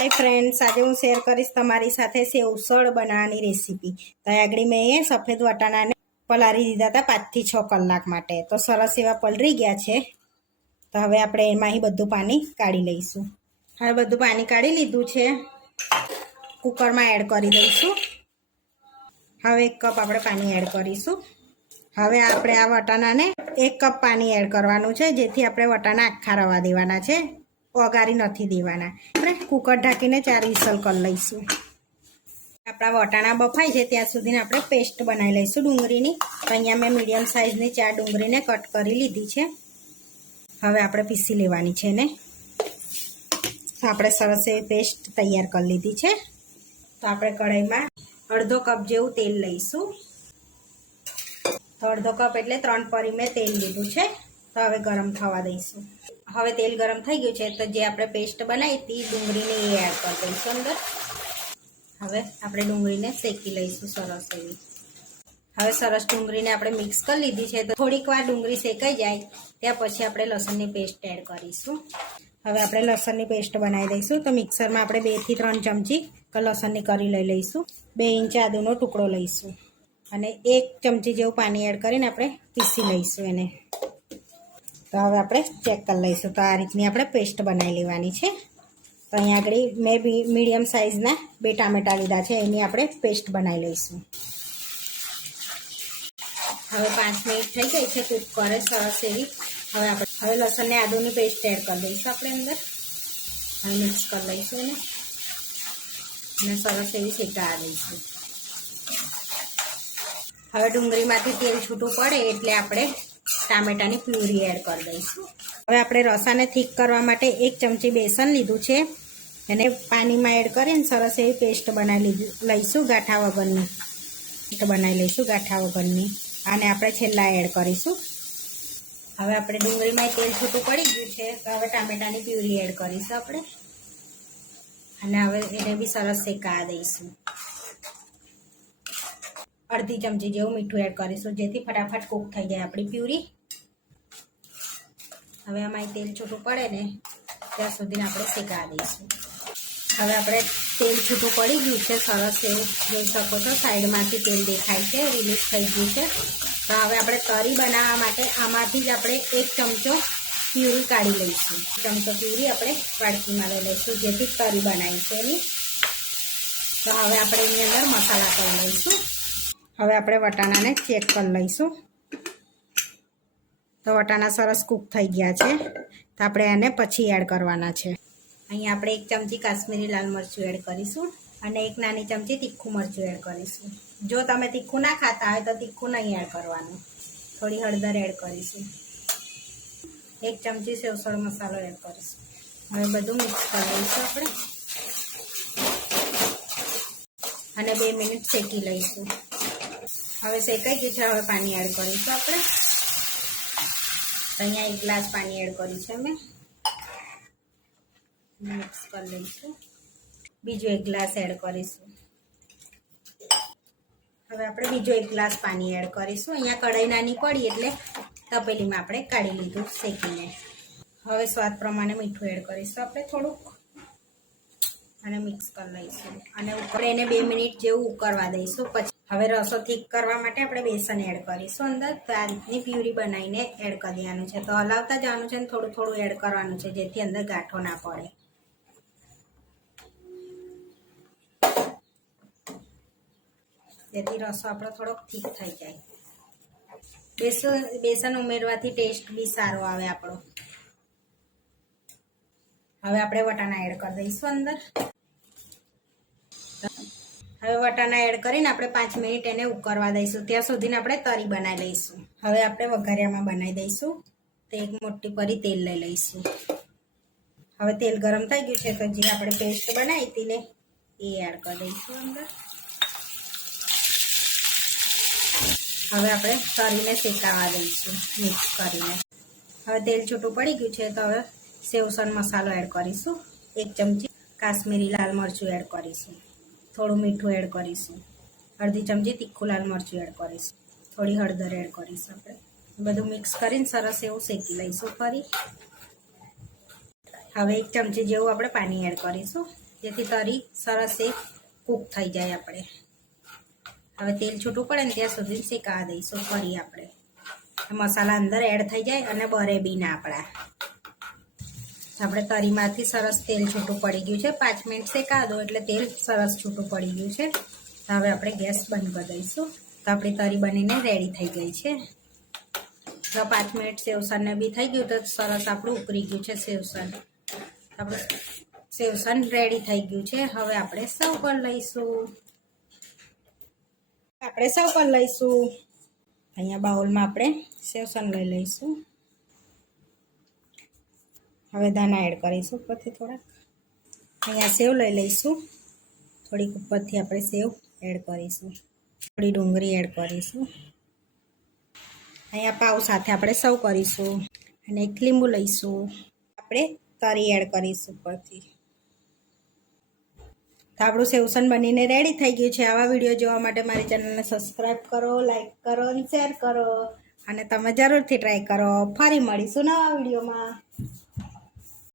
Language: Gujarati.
हाय फ्रेंड्स, आज हूँ शेर करीश तमारी साथे सेव उसळ बनावવાની रेसिपी। तो આગળ મેં સફેદ વટાણાને પલાળી દીધા હતા 5 થી 6 કલાક માટે। તો સરસ એવા પલળી ગયા છે। તો હવે આપણે એમાંથી બધું પાણી કાઢી લઈશું। હવે બધું પાણી કાઢી લીધું છે। કુકરમાં એડ કરી દઈશું। હવે 1 કપ આપણે પાણી એડ કરીશું। હવે આપણે આ વટાણાને 1 કપ પાણી એડ કરવાનું છે, જેથી આપણે વટાણા આખા રવા દેવાના છે, વઘારી નથી દેવાના। આપણે કુકર ઢાંકીને 4 વિસલ કરી લઈશું। આપણા વટાણા બફાય છે ત્યાં સુધી આપણે પેસ્ટ બનાવી લઈશું ડુંગળીની। તો અહીંયા મેં મીડિયમ સાઇઝની 4 ડુંગળીને કટ કરી લીધી છે। હવે આપણે પીસી લેવાની છે ને। તો આપણે સરસ એવી પેસ્ટ તૈયાર કરી લીધી છે। તો આપણે કઢાઈમાં અડધો કપ જેવું તેલ લઈશું। તો અડધો કપ એટલે 3 પરી મેં તેલ લીધું છે। તો હવે ગરમ થવા દઈશું। હવે તેલ ગરમ થઈ ગયું છે, તો જે આપણે પેસ્ટ બનાવી હતી ડુંગળીને એ એડ કરી દઈશું અંદર। હવે આપણે ડુંગળીને શેકી લઈશું સરસ એવી। હવે સરસ ડુંગળીને આપણે મિક્સ કરી લીધી છે। તો થોડીક વાર ડુંગળી શેકાઈ જાય ત્યાં પછી આપણે લસણની પેસ્ટ એડ કરીશું। હવે આપણે લસણની પેસ્ટ બનાવી દઈશું। તો મિક્સરમાં આપણે 2 થી 3 ચમચી લસણની કરી લઈ લઈશું। 2 ઇંચ આદુનો ટુકડો લઈશું અને 1 ચમચી જેવું પાણી એડ કરીને આપણે પીસી લઈશું એને। તો હવે આપણે ચેક કરી લઈશું। તો આ રીતની આપણે પેસ્ટ બનાવી લેવાની છે। તો અહીંયા આગળ મેં મીડિયમ સાઇઝના 2 ટામેટા લીધા છે, એની આપણે પેસ્ટ બનાવી લઈશું। હવે 5 મિનિટ થઈ ગઈ છે કૂક કરે સરસ એવી। હવે લસણને આદુની પેસ્ટ એડ કરી દઈશું આપણે અંદર। હવે મિક્સ કરી લઈશું એને અને સરસ એવી શેકાવા દઈશું। હવે ડુંગળીમાંથી તેલ છૂટું પડે એટલે આપણે ટામેટાની પ્યુરી એડ કરી દઈશું। હવે આપણે રસાને થીક કરવા માટે 1 ચમચી બેસન લીધું છે, એને પાણીમાં એડ કરીને સરસ એવી પેસ્ટ બનાવી લઈશું ગાંઠા વગરની। આને આપણે છેલ્લા એડ કરીશું। હવે આપણે ડુંગળીમાં તેલ છૂટું પડી ગયું છે, તો હવે ટામેટાની પ્યુરી એડ કરીશું આપણે અને હવે એને બી સરસ શેકાવા દઈશું। અડધી ચમચી જેવું મીઠું એડ કરીશું, જેથી ફટાફટ કૂક થઈ જાય આપણી પ્યુરી। હવે આમાં તેલ છૂટું પડે ને ત્યાં સુધી આપણે શેકાવા દઈશું। હવે આપણે તેલ છૂટું પડી ગયું છે સરસ એવું, જોઈ શકો છો સાઈડમાંથી તેલ દેખાય છે, રિલીઝ થઈ ગયું છે। તો હવે આપણે તરી બનાવવા માટે આમાંથી જ આપણે 1 ચમચો પ્યુરી કાઢી લઈશું। ચમચો પ્યુરી આપણે વાડકીમાં લઈ લઈશું, જેથી તરી બનાવીશું એની। તો હવે આપણે એની અંદર મસાલા કરી લઈશું। હવે આપણે વટાણાને ચેક કરી લઈશું। તો વટાણા સરસ કૂક થઈ ગયા છે, તો આપણે એને પછી એડ કરવાના છે। અહીંયા આપણે 1 ચમચી કાશ્મીરી લાલ મરચું એડ કરીશું અને 1 નાની ચમચી તીખું મરચું એડ કરીશું। જો તમે તીખું ના ખાતા હોય તો તીખું નહીં એડ કરવાનું। થોડી હળદર એડ કરીશું। 1 ચમચી સેવસળ મસાલો એડ કરીશું। હવે બધું મિક્સ કરી લઈશું આપણે અને 2 મિનિટ શેકી લઈશું। હવે શેકાઈ ગયું છે, હવે પાણી એડ કરીશું આપણે। અહીંયા 1 ગ્લાસ પાણી એડ કર્યું છે મેં, મિક્સ કરી લઈશું। બીજો 1 ગ્લાસ એડ કરીશું। હવે આપણે બીજો 1 ગ્લાસ પાણી એડ કરીશું। અહીંયા કઢાઈ નાની પડી એટલે તપેલીમાં આપણે કાઢી લીધું શેકીને। હવે સ્વાદ પ્રમાણે મીઠું એડ કરીશું આપણે થોડુંક અને મિક્સ કરી લઈશું અને ઉપર એને 2 મિનિટ જેવું ઉકળવા દઈશું। પછી હવે રસો થીક કરવા માટે આપણે બેસન એડ કરીશું અંદર। તો આ રીતની પ્યુરી બનાવીને એડ કરી દેવાનું છે। તો હલાવતા જવાનું છે અને થોડું થોડું એડ કરવાનું છે, જેથી અંદર ગાંઠો ના પડે। જેથી રસો આપણો થોડોક થીક થઈ જાય। બેસન ઉમેરવાથી ટેસ્ટ બી સારો આવે આપણો। હવે આપણે વટાણા એડ કરી દઈશું અંદર। હવે વટાણા એડ કરીને આપણે 5 મિનિટ એને ઉકળવા દઈશું, ત્યાં સુધીને આપણે તરી બનાવી લઈશું। હવે આપણે વઘારિયામાં બનાવી દઈશું। તો 1 મોટી પરી તેલ લઈ લઈશું। હવે તેલ ગરમ થઈ ગયું છે, તો જે આપણે પેસ્ટ બનાવી હતી ને એ એડ કરી દઈશું અંદર। હવે આપણે તરીને શેકાવા દઈશું મિક્સ કરીને। હવે તેલ છૂટું પડી ગયું છે, તો હવે સેવસણ મસાલો એડ કરીશું। 1 ચમચી કાશ્મીરી લાલ મરચું એડ કરીશું। થોડું મીઠું એડ કરીશું। અડધી ચમચી તીખું લાલ મરચું એડ કરીશું। થોડી હળદર એડ કરીશું આપણે। બધું મિક્સ કરીને સરસ એવું શેકી લઈશું ફરી। હવે 1 ચમચી જેવું આપણે પાણી એડ કરીશું। જેથી તરી સરસ એ કૂક થઈ જાય. આપણે હવે તેલ છૂટું પડે ને ત્યાં સુધી શેકાવા દઈશું. ફરી આપણે મસાલા અંદર એડ થઈ જાય અને બરે બી ના આપણા. આપણે તરીમાંથી સરસ તેલ છૂટું પડી ગયું છે. 5 મિનિટ શેકાવા દો એટલે તેલ સરસ છૂટું પડી ગયું છે. હવે આપણે ગેસ બંધ કરી દઈશું. તો આપણી તરી બનીને રેડી થઈ ગઈ છે. તો 5 મિનિટ સેવસનને બી થઈ ગયું તો સરસ આપણું ઉકળી ગયું છે સેવસન. આપણું સેવસન રેડી થઈ ગયું છે. હવે આપણે સર્વ કરી લઈશું. અહીંયા બાઉલમાં આપણે સેવસન લઈ લઈશું. હવે ધાણા એડ કરીશું ઉપરથી થોડાક. અહીંયા સેવ લઈ લઈશું. થોડીક ઉપરથી આપણે સેવ એડ કરીશું. થોડી ડુંગળી એડ કરીશું. અહીંયા પાવ સાથે આપણે સર્વ કરીશું. અને એક લીંબુ લઈશું. આપણે તરી એડ કરીશું ઉપરથી. તો આપણું સેવસન બનીને રેડી થઈ ગયું છે. આવા વિડીયો જોવા માટે મારી ચેનલને સબસ્ક્રાઈબ કરો, લાઈક કરો અને શેર કરો. અને તમે જરૂરથી ટ્રાય કરો. ફરી મળીશું નવા વિડીયોમાં.